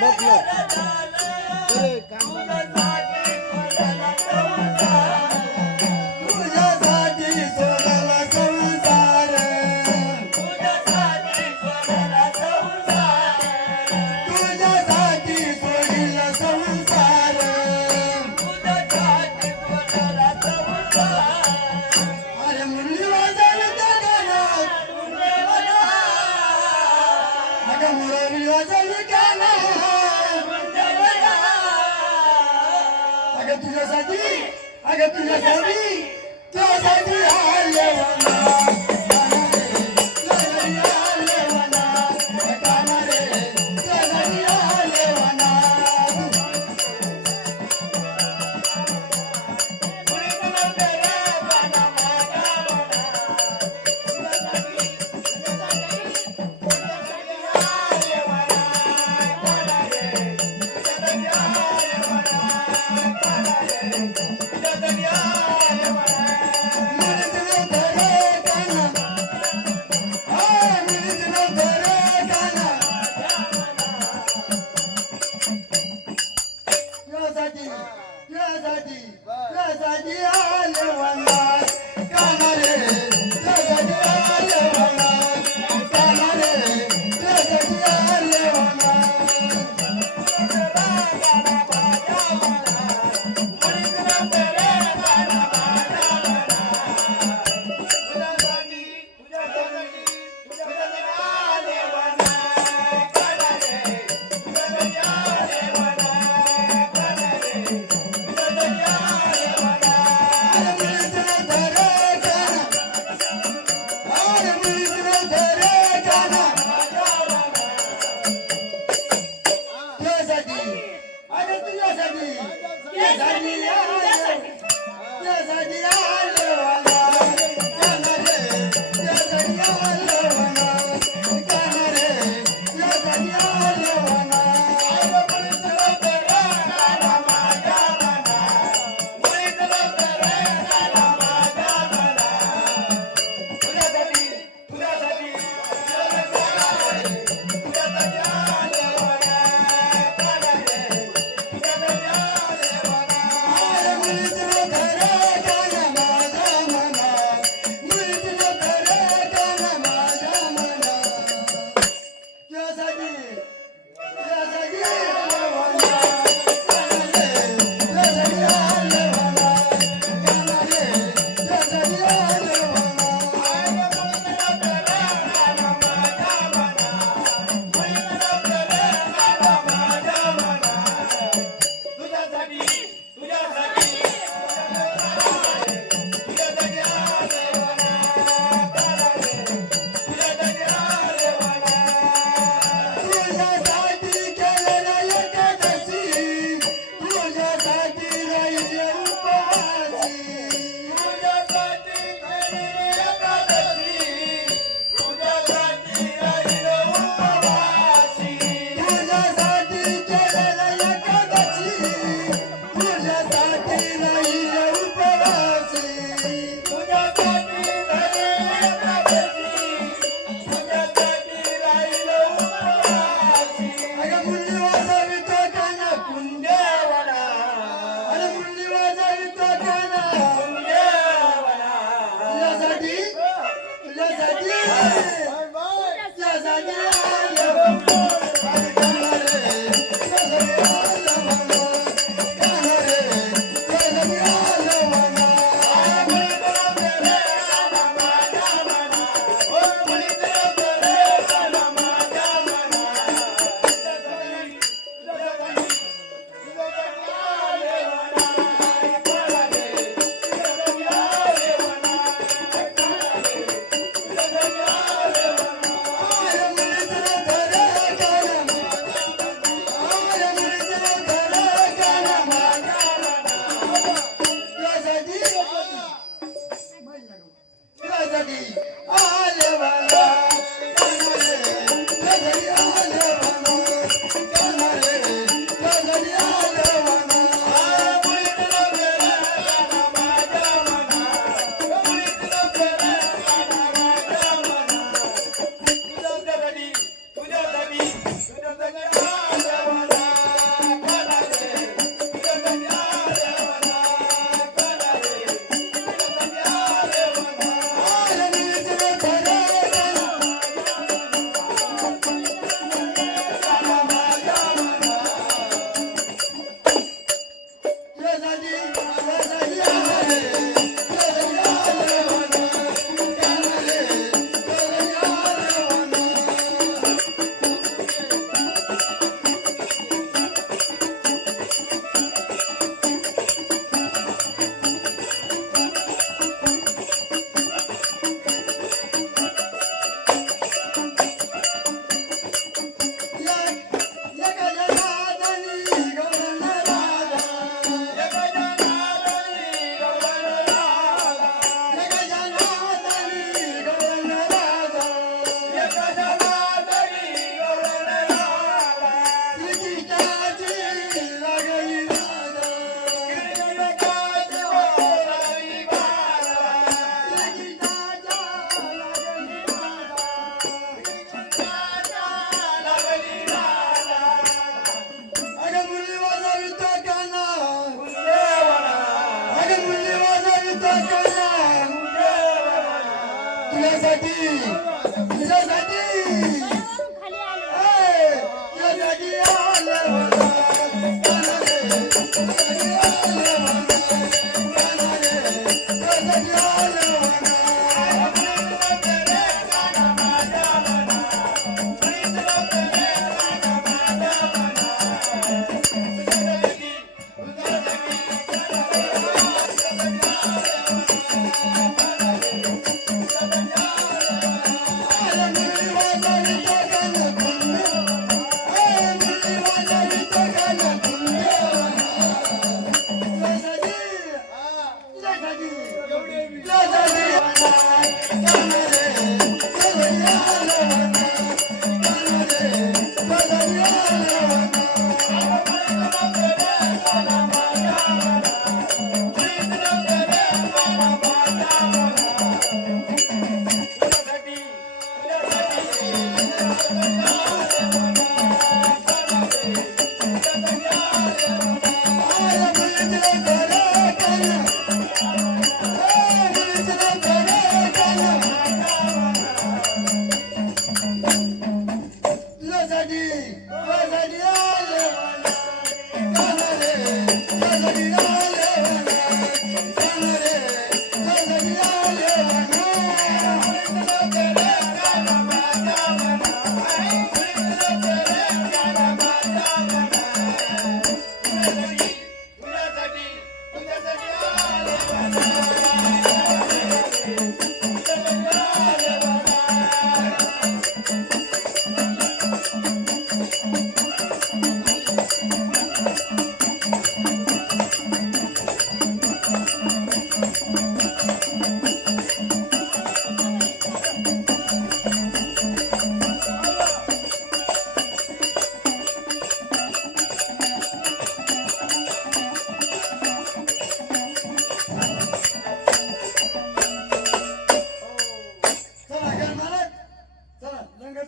বদলে अगं तुझ्यासाठी तुझ्यासाठी आले Thank you. Mm-hmm.